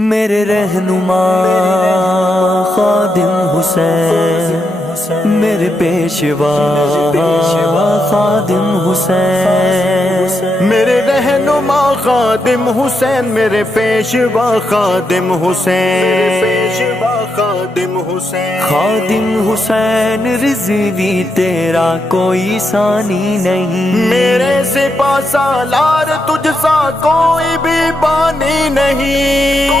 میرے رہنما خادم حسین، میرے پیشوا خادم حسین، میرے رہنما خادم حسین، میرے پیشوا خادم حسین، پیشوا خادم حسین، خادم حسین رضوی تیرا کوئی ثانی نہیں، میرے سپاہ سالار تجھ سا کوئی بھی بانی نہیں،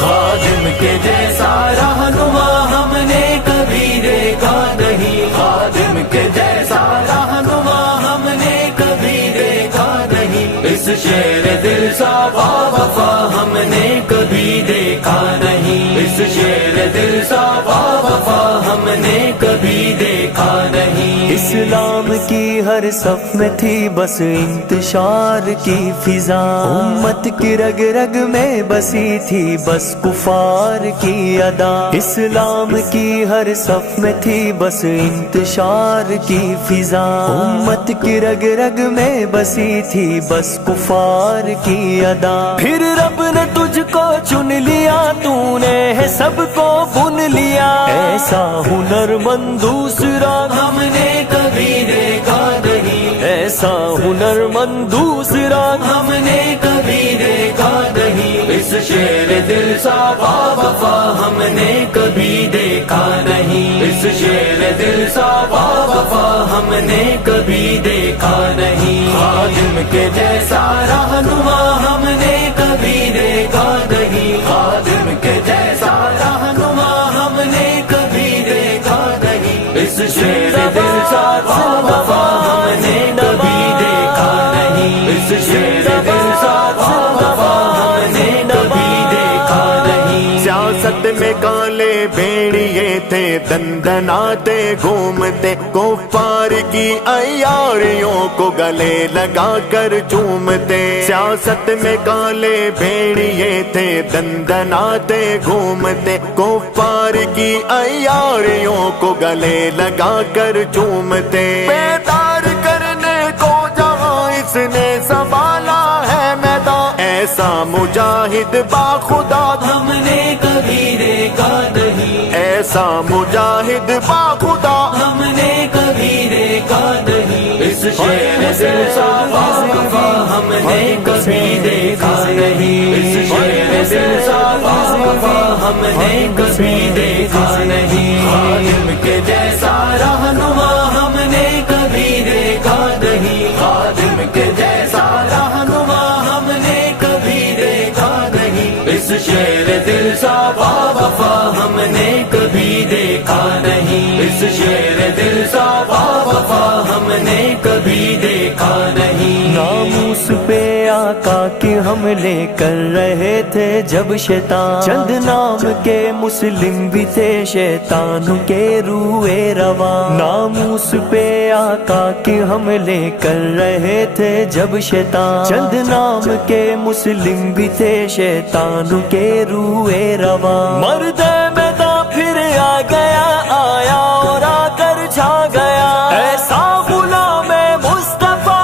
خادم کے جیسا رہنما ہم نے کبھی دیکھا نہیں، خادم کے جیسا رہنما ہم نے کبھی دیکھا نہیں، اس شیر دل سا وفا ہم نے کبھی دیکھا نہیں، اس شیر دل سا وفا ہم نے کبھی دیکھا نہیں۔ اسلام کی ہر صف میں تھی بس انتشار کی فضا، امت کی رگ رگ میں بسی تھی بس کفار کی ادا، اسلام کی ہر صف میں تھی بس انتشار کی فضا، امت کی رگ رگ میں بسی تھی بس کفار کی ادا، پھر رب نے تجھ کو چن لیا، تو نے ہے سب کو بن لیا، ایسا ہنرمند دوسرا ہم نے کبھی دیکھا نہیں، ایسا ہنرمند دوسرا ہم نے کبھی دیکھا نہیں، اس شیر دل سا وفا ہم نے کبھی دیکھا نہیں، اس شیر دل سا وفا ہم نے کبھی دیکھا نہیں، خادم کے جیسا رہنما ہم نے کبھی دیکھا نہیں، خادم کے جیسا رہنما ہم نے کبھی دیکھا نہیں، اس شیر دل سا وفا ہم نے کبھی دیکھا نہیں، اس شیر دل سا وفا ہم نے کبھی دیکھا نہیں۔ سیاست میں کالے بھیڑیے تھے دندناتے گھومتے، کفار کی عیاریوں کو گلے لگا کر چومتے، سیاست میں کالے بھیڑیے تھے دندناتے گھومتے، کفار کی عیاریوں کو گلے لگا کر چومتے، بیدار کرنے کو جہاں اس نے سنبھالا ہے میدان، ایسا مجاہد باخدا ہم نے کبھی دیکھا نہیں، ایسا مجاہد باخدا ہم نے کبھی دیکھا نہیں، اس شیر دل سا وفا ہم نے کبھی دیکھا نہیں، اس شیر دل سا وفا ہم نے کبھی دیکھا نہیں، خادم کے جیسا رہنما ہم نے کبھی دیکھا نہیں، خادم کے جیسا رہنما ہم نے کبھی دیکھا نہیں، اس شیر دل سا وفا ہم نے کبھی دیکھا نہیں، اس شیر دل سا وفا ہم نے کبھی دیکھا نہیں۔ ناموس پہ آقا کے حملے کر رہے تھے جب شیطان، چند نام کے مسلم بھی تھے شیطان کے روئے رواں، ناموس پہ آقا کے حملے کر رہے تھے جب شیطان، چند نام کے مسلم بھی تھے شیطان کے روئے رواں، مرد میدان پھر آ گیا، آیا اور آ کر چھا گیا، ایسا غلام مصطفیٰ،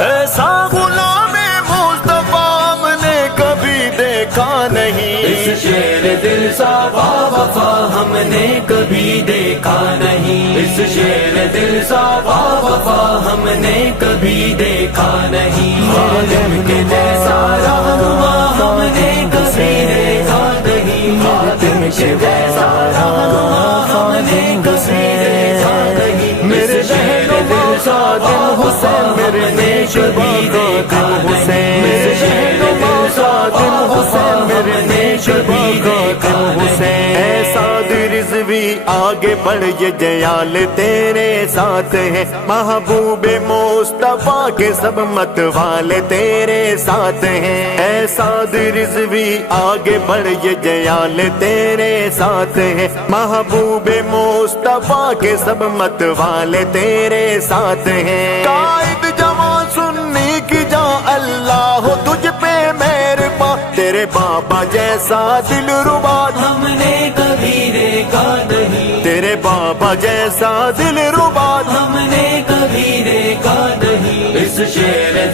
ایسا غلام مصطفیٰ ہم نے کبھی دیکھا نہیں، اس شیر دل سا وفا ہم نے کبھی دیکھا نہیں، اس شیر دل سا وفا ہم نے کبھی دیکھا نہیں، خادم کے جیسا رہنما ہم نے کبھی دیکھا نہیں، خادم کے جیسا رہنما ہم نے کبھی دیکھا نہیں، میرے رہنما خادم حسین، میرے پیشوا خادم حسین، میرے رہنما خادم حسین، میرے پیشوا خادم حسین، ایسا رضوی آگے بڑھ یہ جیال تیرے ساتھ ہیں، محبوب مصطفیٰ کے سب مت والے تیرے ساتھ ہیں، ایسا رضوی آگے بڑھ یہ جیال تیرے ساتھ ہیں، محبوب مصطفیٰ کے سب مت والے تیرے ساتھ ہیں، قائد جوان سنی کی جان اللہ ہو تجھ پہ مہربان، تیرے بابا جیسا دل ربا ہم نے کبھی دیکھا نہیں، تیرے بابا جیسا دل ربا ہم نے کبھی دیکھا نہیں۔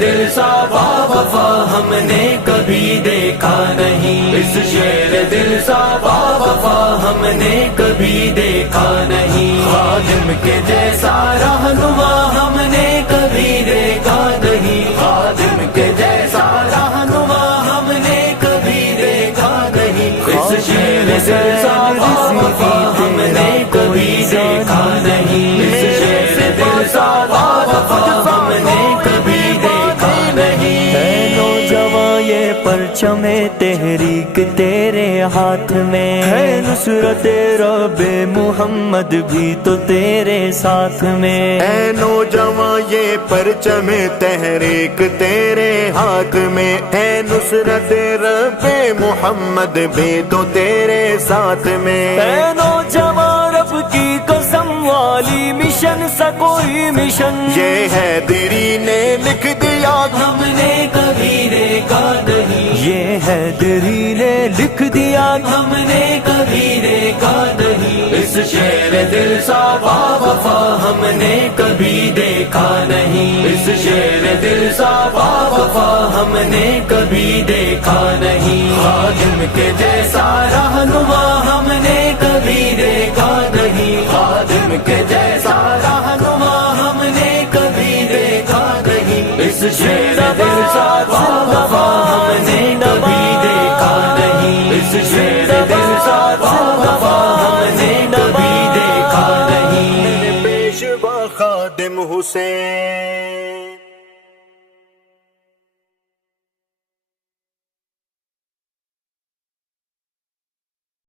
دل سا وفا ہم نے کبھی دیکھا نہیں، اس شیر دل سا وفا ہم نے کبھی دیکھا نہیں، خادم کے جیسا رہنما ہم نے کبھی دیکھا نہیں، خادم کے جیسا رہنما ہم نے کبھی دیکھا نہیں، اس شیر دل سا وفا ہم نے کبھی دیکھا نہیں، اس شیر دل سا وفا ہم نے کبھی دیکھا نہیں۔ اے نوجواں یہ پرچم تحریک تیرے ہاتھ میں ہے، نصرت رب محمد بھی تو تیرے ساتھ میں، اے نوجواں یہ پرچم تحریک تیرے ہاتھ میں ہے، نصرت رب محمد بھی تو تیرے ساتھ میں، اے نوجواں رب کی قسم والی مشن سا کوئی مشن یہ ہے دری نے لکھ دیا ہم نے کبھی دیکھا نہیں، یہ ہے دری نے لکھ دیا ہم نے کبھی دیکھا نہیں، اس شیر دل سا وفا ہم نے کبھی دیکھا نہیں، اس شیر دل سا وفا ہم نے کبھی دیکھا نہیں، خادم کے جیسا رہنما ہم نے کبھی دیکھا نہیں، خادم کے جیسا رہنما ہم نے کبھی دیکھا نہیں، اس شیر دل سا وفا ہم نے کبھی دیکھا نہیں، اس شیر دل سا وفا ہم نے کبھی دیکھا نہیں۔ پیشوا خادم حسین